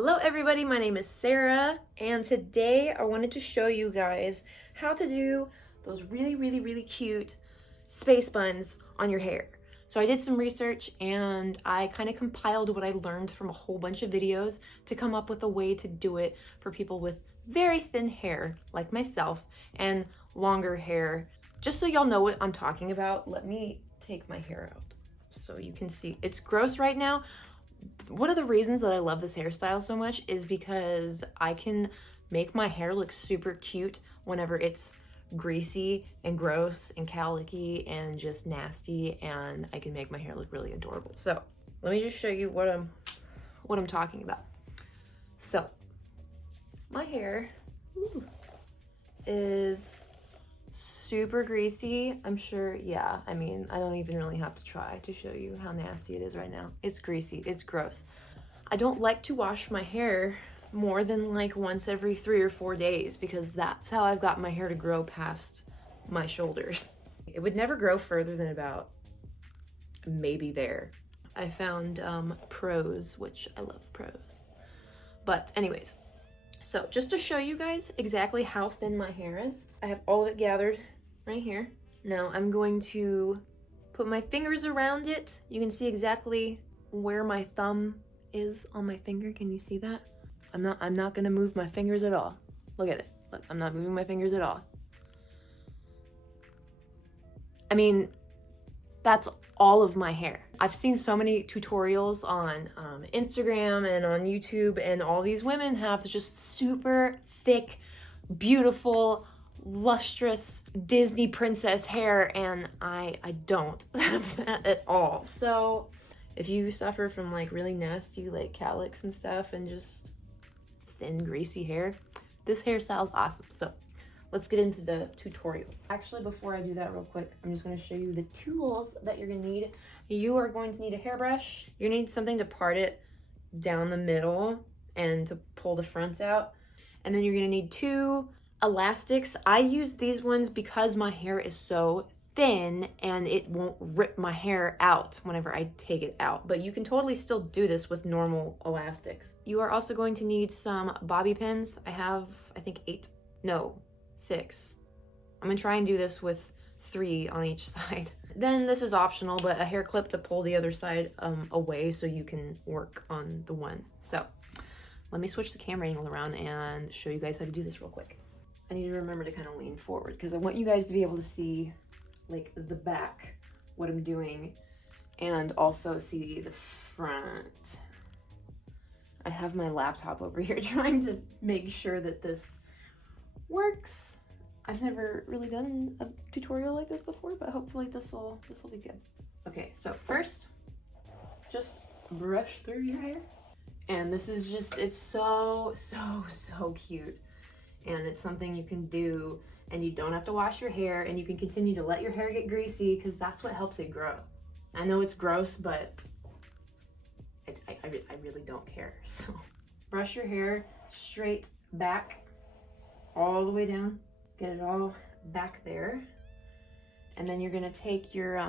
Hello everybody, my name is Sarah, and today I wanted to show you guys how to do those really cute space buns on your hair. So I did some research and I kind of compiled what I learned from a whole bunch of videos to come up with a way to do it for people with very thin hair like myself and longer hair. Just so y'all know what I'm talking about, let me take my hair out so you can see. It's gross right now. One of the reasons that I love this hairstyle so much is because I can make my hair look super cute whenever it's greasy and gross and calicky and just nasty, and I can make my hair look really adorable. So let me just show you what I'm talking about. So my hair is super greasy. I'm sure, yeah, I mean, I don't even really have to try to show you how nasty it is right now. It's greasy, it's gross. I don't like to wash my hair more than like once every 3 or 4 days because that's how I've got my hair to grow past my shoulders. It would never grow further than about maybe there. I found Pros, which I love Pros. But anyways, so just to show you guys exactly how thin my hair is, I have all of it gathered right here. Now I'm going to put my fingers around it. You can see exactly where my thumb is on my finger. Can you see that? I'm not gonna move my fingers at all. Look at it. Look, I'm not moving my fingers at all. I mean, that's all of my hair. I've seen so many tutorials on Instagram and on YouTube, and all these women have just super thick, beautiful, lustrous Disney princess hair, and I don't have that at all. So if you suffer from like really nasty like calyx and stuff and just thin greasy hair, this hairstyle is awesome. So let's get into the tutorial. Actually, before I do that real quick, I'm just gonna show you the tools that you're gonna need. You are going to need a hairbrush. You're gonna need something to part it down the middle and to pull the fronts out. And then you're gonna need 2 elastics. I use these ones because my hair is so thin and it won't rip my hair out whenever I take it out, but you can totally still do this with normal elastics. You are also going to need some bobby pins. I have, I think 6. I'm gonna try and do this with 3 on each side. Then this is optional, but a hair clip to pull the other side away so you can work on the one. So let me switch the camera angle around and show you guys how to do this real quick. I need to remember to kind of lean forward because I want you guys to be able to see like the back, what I'm doing, and also see the front. I have my laptop over here trying to make sure that this works. I've never really done a tutorial like this before, but hopefully this will be good. Okay, so first, just brush through your hair. And this is just, it's so cute. And it's something you can do and you don't have to wash your hair, and you can continue to let your hair get greasy because that's what helps it grow. I know it's gross, but I really don't care. So brush your hair straight back all the way down. Get it all back there. And then you're gonna take your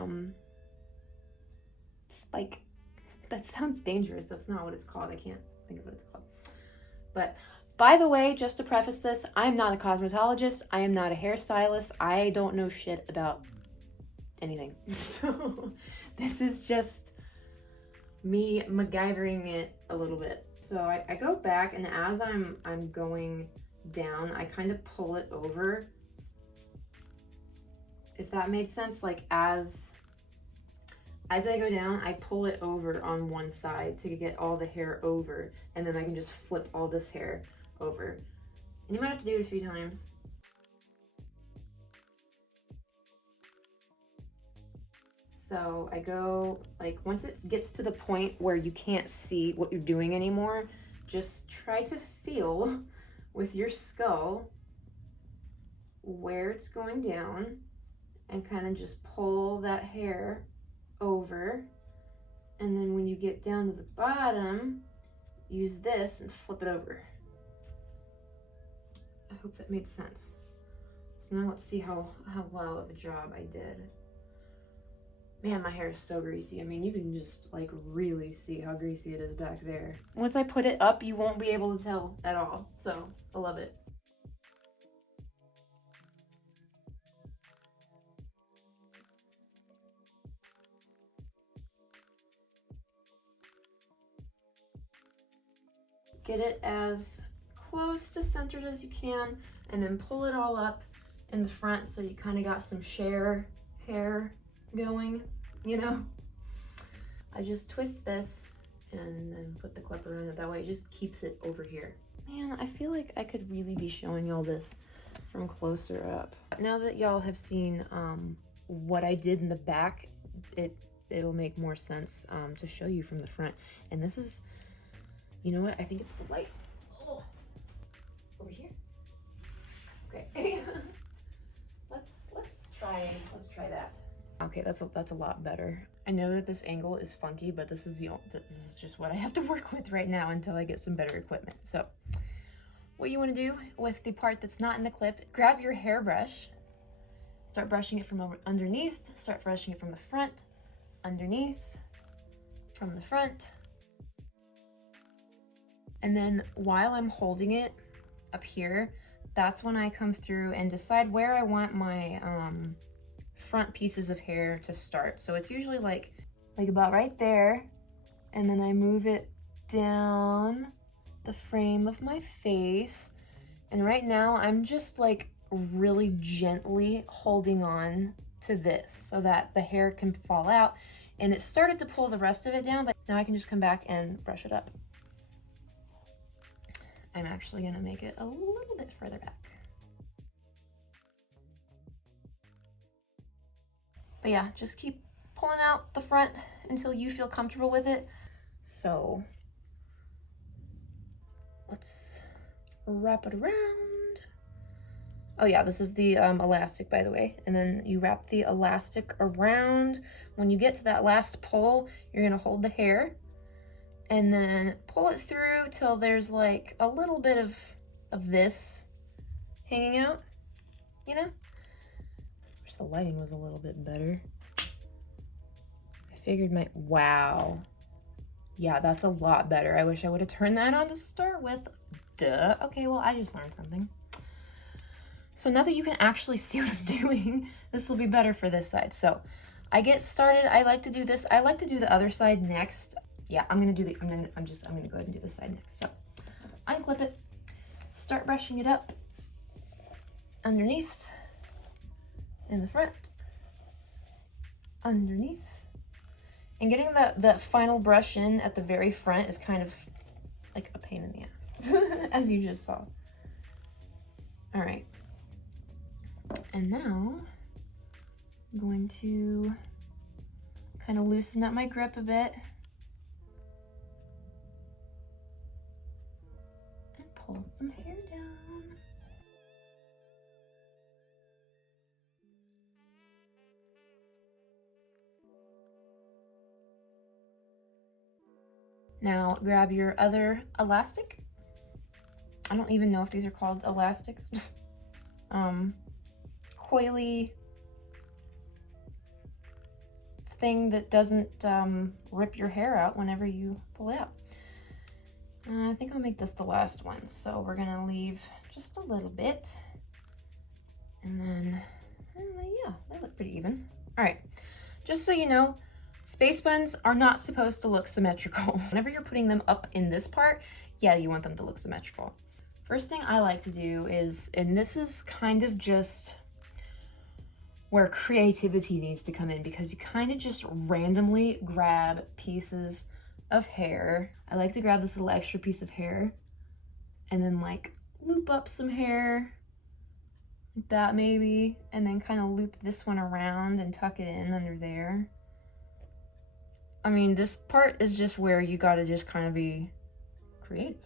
spike. That sounds dangerous. That's not what it's called. I can't think of what it's called. But by the way, just to preface this, I'm not a cosmetologist. I am not a hairstylist. I don't know shit about anything. So this is just me MacGyvering it a little bit. So I go back, and as I'm going down, I kind of pull it over, if that made sense. Like as I go down, I pull it over on one side to get all the hair over, and then I can just flip all this hair over. And you might have to do it a few times. So I go, like, once it gets to the point where you can't see what you're doing anymore, just try to feel with your skull where it's going down and kind of just pull that hair over. And then when you get down to the bottom, use this and flip it over. I hope that made sense. 'sense. 'So now let's see how well of a job I did. Man, my hair is so greasy. I mean, you can just like really see how greasy it is back there. Once I put it up, you won't be able to tell at all. So I love it. Get it as close to centered as you can, and then pull it all up in the front so you kind of got some sheer hair going, you know? I just twist this and then put the clip around it. That way it just keeps it over here. Man, I feel like I could really be showing y'all this from closer up. Now that y'all have seen what I did in the back, it'll make more sense to show you from the front. And this is, you know what? I think it's the light. Oh, over here. Okay. let's try that. Okay, that's a lot better. I know that this angle is funky, but this is just what I have to work with right now until I get some better equipment. So, what you want to do with the part that's not in the clip, grab your hairbrush, start brushing it from underneath, start brushing it from the front, underneath, from the front. And then while I'm holding it up here, that's when I come through and decide where I want my front pieces of hair to start. So it's usually like about right there, and then I move it down the frame of my face. And right now I'm just like really gently holding on to this so that the hair can fall out. And it started to pull the rest of it down, but now I can just come back and brush it up. I'm actually gonna make it a little bit further back. But yeah, just keep pulling out the front until you feel comfortable with it. So let's wrap it around. Oh yeah, this is the elastic, by the way. And then you wrap the elastic around. When you get to that last pull, you're gonna hold the hair and then pull it through till there's like a little bit of this hanging out, you know? Wish the lighting was a little bit better. I figured wow. Yeah, that's a lot better. I wish I would have turned that on to start with. Duh. Okay, well, I just learned something. So now that you can actually see what I'm doing, this will be better for this side. So I get started. I like to do this. I like to do the other side next. Yeah, I'm gonna go ahead and do this side next. So unclip it, start brushing it up underneath, in the front, underneath. And getting the final brush in at the very front is kind of like a pain in the ass, as you just saw. All right. And now I'm going to kind of loosen up my grip a bit and pull some hair down. Now grab your other elastic. I don't even know if these are called elastics. Coily thing that doesn't rip your hair out whenever you pull it out. I think I'll make this the last one. So we're gonna leave just a little bit. And then, yeah, they look pretty even. All right, just so you know, space buns are not supposed to look symmetrical. Whenever you're putting them up in this part, yeah, you want them to look symmetrical. First thing I like to do is, and this is kind of just where creativity needs to come in, because you kind of just randomly grab pieces of hair. I like to grab this little extra piece of hair and then like loop up some hair like that maybe, and then kind of loop this one around and tuck it in under there. I mean, this part is just where you gotta just kind of be creative.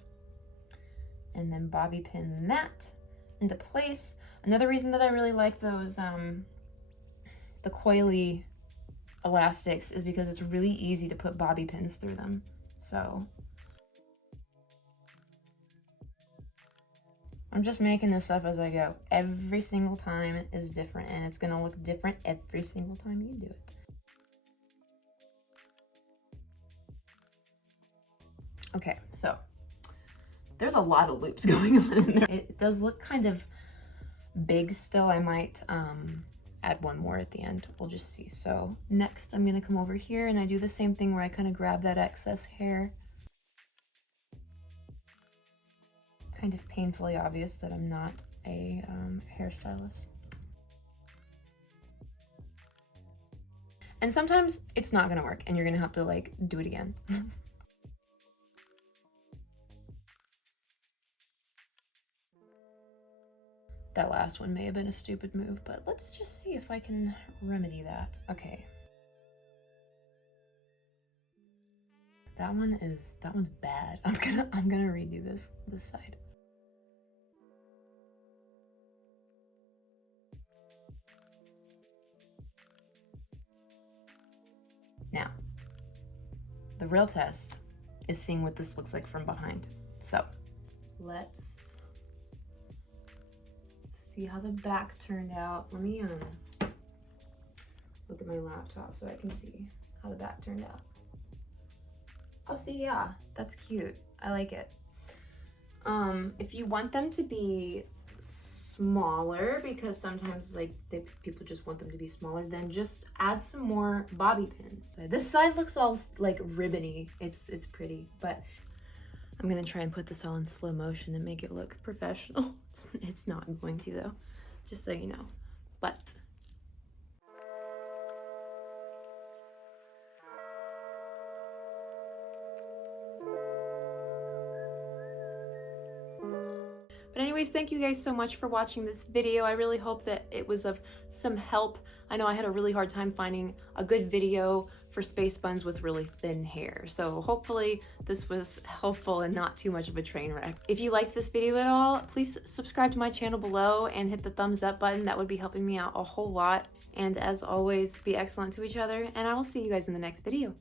And then bobby pin that into place. Another reason that I really like those the coily elastics is because it's really easy to put bobby pins through them. So I'm just making this up as I go. Every single time is different, and it's gonna look different every single time you do it. Okay, so there's a lot of loops going on in there. It does look kind of big still. I might add one more at the end. We'll just see. So next I'm gonna come over here and I do the same thing where I kind of grab that excess hair. Kind of painfully obvious that I'm not a hairstylist. And sometimes it's not gonna work and you're gonna have to like do it again. That last one may have been a stupid move, but let's just see if I can remedy that. Okay. That one's bad. I'm gonna redo this side. Now, the real test is seeing what this looks like from behind. So, let's see how the back turned out. Let me look at my laptop so I can see how the back turned out. Oh, see, yeah, that's cute. I like it. If you want them to be smaller, because sometimes like people just want them to be smaller, then just add some more bobby pins. This side looks all like ribbony. It's pretty, but I'm gonna try and put this all in slow motion and make it look professional. It's not going to though, just so you know. But anyways, thank you guys so much for watching this video. I really hope that it was of some help. I know I had a really hard time finding a good video for space buns with really thin hair. So hopefully this was helpful and not too much of a train wreck. If you liked this video at all, please subscribe to my channel below and hit the thumbs up button. That would be helping me out a whole lot. And as always, be excellent to each other, and I will see you guys in the next video.